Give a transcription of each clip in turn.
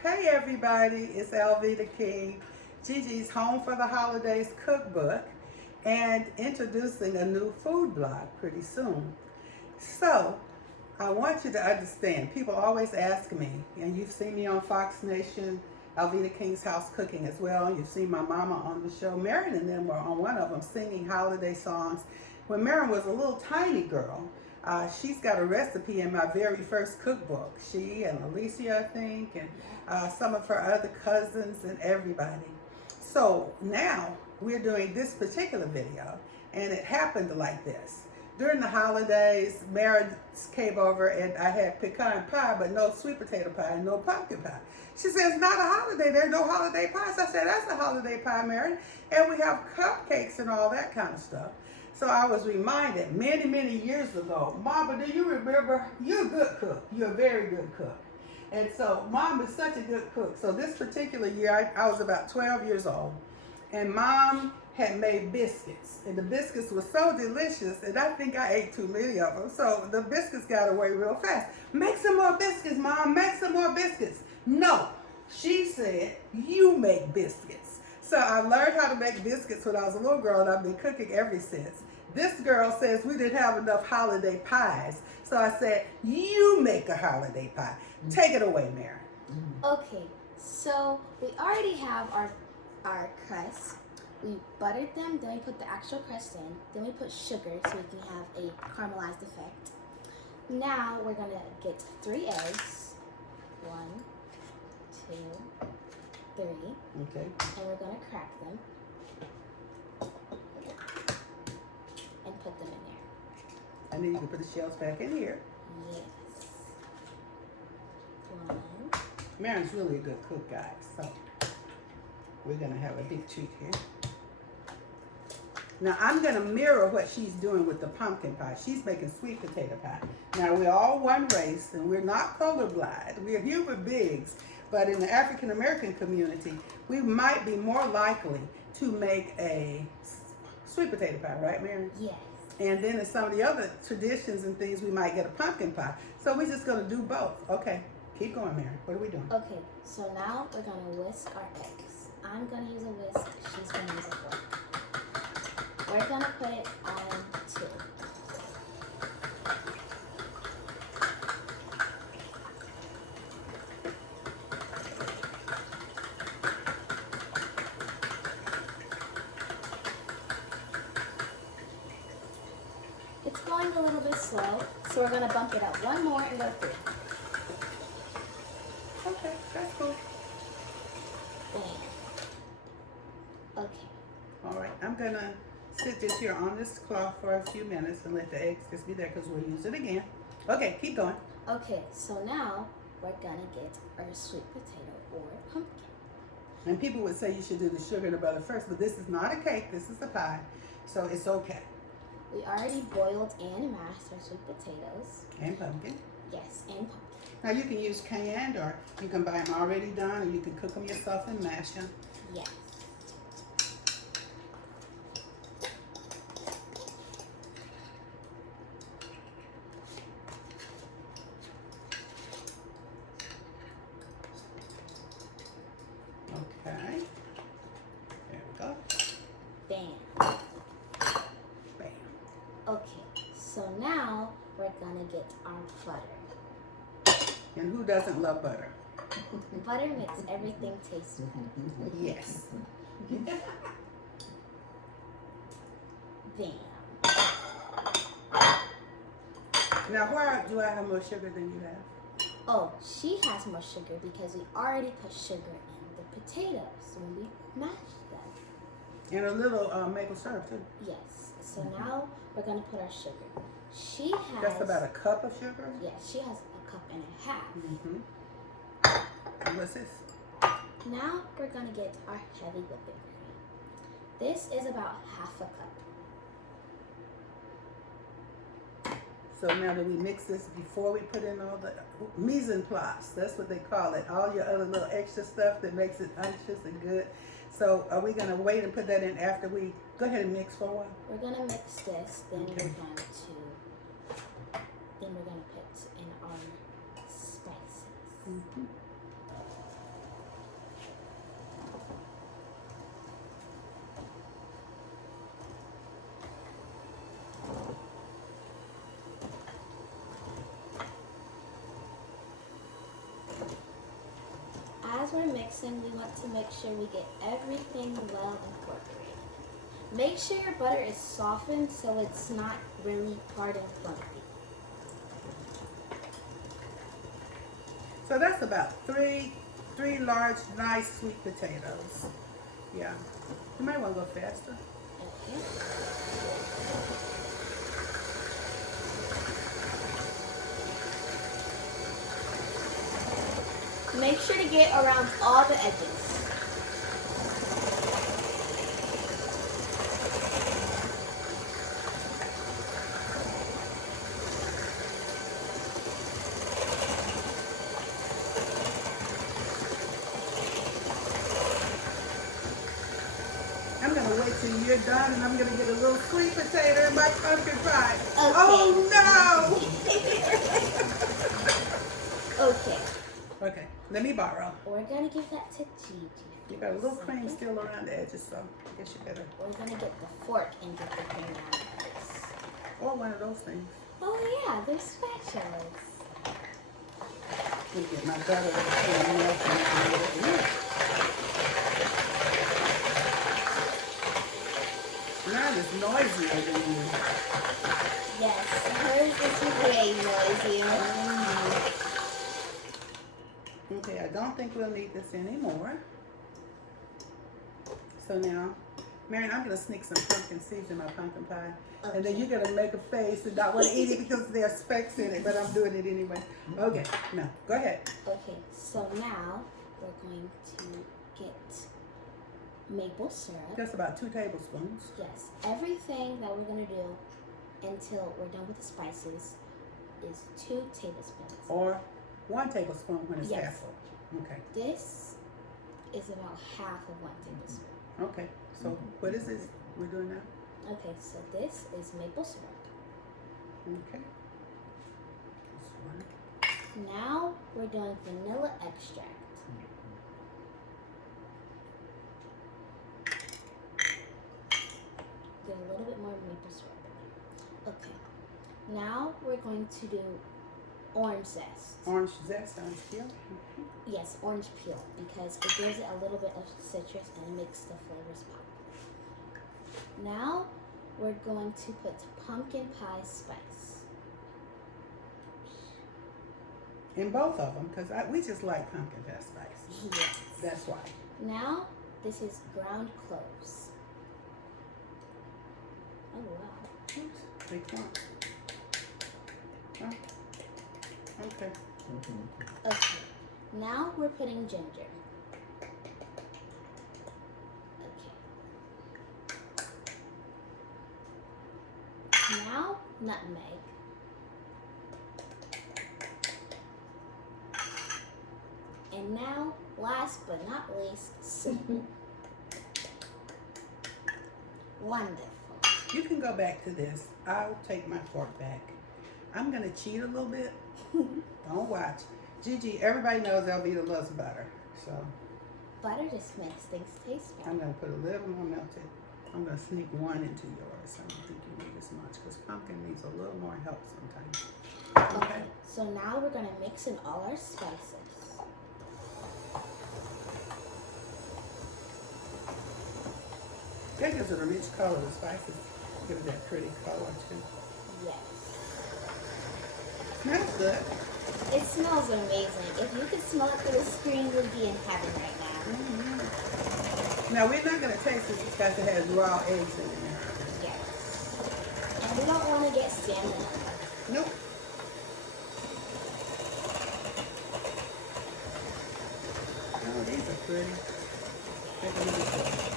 Hey everybody, it's Alveda King, Gigi's Home for the Holidays cookbook, and introducing a new food blog pretty soon. So, I want you to understand, people always ask me, and you've seen me on Fox Nation, Alveda King's House Cooking as well. You've seen my mama on the show. Maryn and them were on one of them singing holiday songs. When Maryn was a little tiny girl, she's got a recipe in my very first cookbook. She and Alicia, I think, and some of her other cousins and everybody. So now we're doing this particular video, and it happened like this. During the holidays, Maryn came over and I had pecan pie, but no sweet potato pie and no pumpkin pie. She says, not a holiday, there's no holiday pies. I said, that's a holiday pie, Maryn. And we have cupcakes and all that kind of stuff. So I was reminded many, many years ago, Mama, do you remember, you're a good cook. You're a very good cook. And so Mom is such a good cook. So this particular year, I was about 12 years old. And Mom had made biscuits. And the biscuits were so delicious, and I think I ate too many of them. So the biscuits got away real fast. Make some more biscuits, Mom, make some more biscuits. No, she said, you make biscuits. So I learned how to make biscuits when I was a little girl, and I've been cooking ever since. This girl says we didn't have enough holiday pies. So I said, you make a holiday pie. Take it away, Maryn. Okay, so we already have our crust. We buttered them, then we put the actual crust in. Then we put sugar so we can have a caramelized effect. Now we're gonna get 3 eggs. 1, 2, 3. Okay. And we're gonna crack them and put them in there. And then you can put the shells back in here. Yes. 1. Maryn's really a good cook, guys. So we're gonna have a big treat here. Now I'm gonna mirror what she's doing with the pumpkin pie. She's making sweet potato pie. Now we're all one race and we're not colorblind. We're human beings, but in the African American community, we might be more likely to make a sweet potato pie, right, Maryn? Yes. And then in some of the other traditions and things, we might get a pumpkin pie. So we're just gonna do both. Okay, keep going, Maryn. What are we doing? Okay, so now we're gonna whisk our eggs. I'm gonna use a whisk, she's gonna use a fork. We're gonna put it on 2. It's going a little bit slow, so we're gonna bump it up 1 more and go 3. Okay, that's cool. Bam. Okay. All right, I'm gonna sit this here on this cloth for a few minutes and let the eggs just be there because we'll use it again. Okay, keep going. Okay, so now we're gonna get our sweet potato or pumpkin. And people would say you should do the sugar and the butter first, but this is not a cake, this is a pie, so it's okay. We already boiled and mashed our sweet potatoes. And pumpkin. Yes, and pumpkin. Now you can use canned, or you can buy them already done, or you can cook them yourself and mash them. Yes. Okay. There we go. Bam. Bam. Okay, so now we're gonna get our butter. And who doesn't love butter? Butter makes everything taste better. Yes. Bam. Now why do I have more sugar than you have? Oh, she has more sugar because we already put sugar in the potatoes when we mashed them. And a little maple syrup too. Yes. So now we're gonna put our sugar. She has. That's about a cup of sugar? Yes, she has a cup and a half. Mm-hmm. And what's this? Now we're gonna get our heavy whipping cream. This is about half a cup. So now that we mix this before we put in all the mise en place, that's what they call it, all your other little extra stuff that makes it unctuous and good. So are we gonna wait and put that in after we go ahead and mix for a while? We're gonna mix this, then Okay. we're going to put in our spices. Mm-hmm. we're mixing, we want to make sure we get everything well incorporated. Make sure your butter is softened so it's not really hard and fluffy. So that's about three large, nice sweet potatoes. Yeah. You might want to go faster. Okay. Make sure to get around all the edges. I'm going to wait till you're done, and I'm going to get a little sweet potato in my pumpkin pie. Okay. Oh, no! Okay. Okay, let me borrow. We're going to give that to Gigi. You got a little cream still around the edges, so I guess you better. We're going to get the fork and get the cream around the edges. Or one of those things. Oh yeah, they're spatulas. Let me get my butter and melting. Mine is noisier than you. Yes, hers is way noisier. Okay, I don't think we'll need this anymore. So now, Maryn, I'm going to sneak some pumpkin seeds in my pumpkin pie. Okay. And then you're going to make a face and not want to eat it because there are specks in it, but I'm doing it anyway. Okay, now, go ahead. Okay, so now we're going to get maple syrup. Just about 2 tablespoons. Yes, everything that we're going to do until we're done with the spices is 2 tablespoons. Or 1 tablespoon when it's Yes. half full. Okay. This is about half of 1 tablespoon. Okay, so what is this we're doing now? Okay, so this is maple syrup. Okay. This one. Now we're doing vanilla extract. Get a little bit more maple syrup in there. Okay. Now we're going to do orange zest. Orange zest, orange peel. Yes, orange peel, because it gives it a little bit of citrus and it makes the flavors pop. Now we're going to put pumpkin pie spice. In both of them, because we just like pumpkin pie spice. Yes. That's why. Now this is ground cloves. Oh wow. Oops, big one. Oh. Okay. Okay. Now we're putting ginger. Okay. Now nutmeg. And now, last but not least, cinnamon. Wonderful. You can go back to this. I'll take my fork back. I'm going to cheat a little bit. Don't watch. Gigi, everybody knows Alveda loves butter. So Butter just makes things taste better. I'm going to put a little more melted. I'm going to sneak 1 into yours. I don't think you need as much because pumpkin needs a little more help sometimes. Okay, so now we're going to mix in all our spices. That gives it a rich color. The spices give it that pretty color too. Yes. Smells good. It smells amazing. If you could smell it through the screen, you'd be in heaven right now. Mm-hmm. Now we're not going to taste this because it has raw eggs in it now. Yes. And we don't want to get salmon. Nope. Oh, these are pretty. Take a look at this.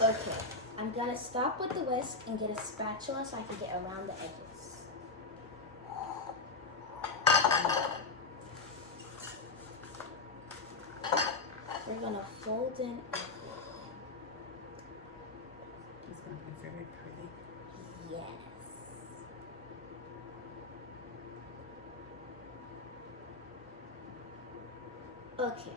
Okay, I'm gonna stop with the whisk and get a spatula so I can get around the edges. We're gonna fold in everything. It's going to be very pretty. Yes. Okay,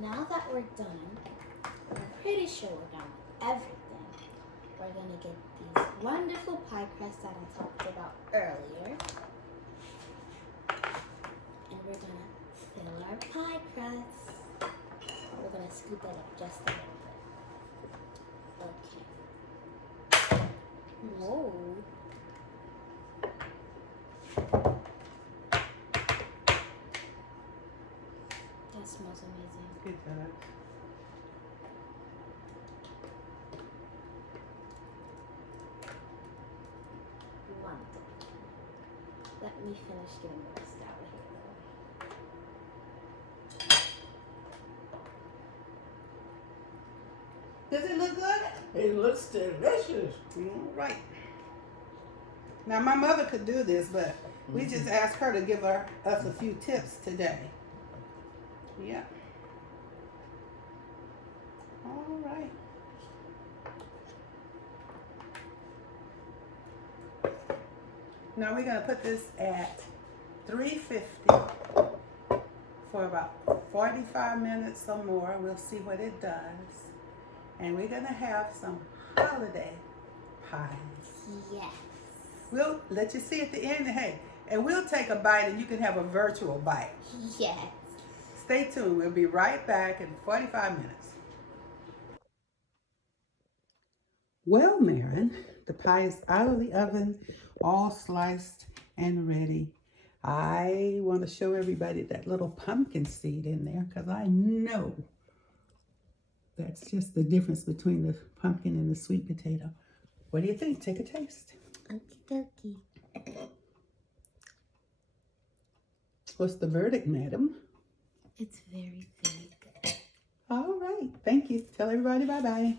now that we're done, I'm pretty sure we're done with everything. we're gonna get these wonderful pie crusts that I talked about earlier. And we're gonna fill our pie crust. We're gonna scoop it up just a little bit. Okay. Whoa. That smells amazing. It does. Wonderful. Let me finish getting the rest out of here. Does it look good? It looks delicious. All right. Now my mother could do this, but we just asked her to give us a few tips today. Yeah. All right. Now we're gonna put this at 350 for about 45 minutes or more. We'll see what it does. And we're gonna have some holiday pies. Yes. We'll let you see at the end, hey, and we'll take a bite and you can have a virtual bite. Yes. Stay tuned. We'll be right back in 45 minutes. Well, Maryn, the pie is out of the oven, all sliced and ready. I want to show everybody that little pumpkin seed in there because I know that's just the difference between the pumpkin and the sweet potato. What do you think? Take a taste. Okie dokie. What's the verdict, madam? It's very, very good. All right. Thank you. Tell everybody bye-bye.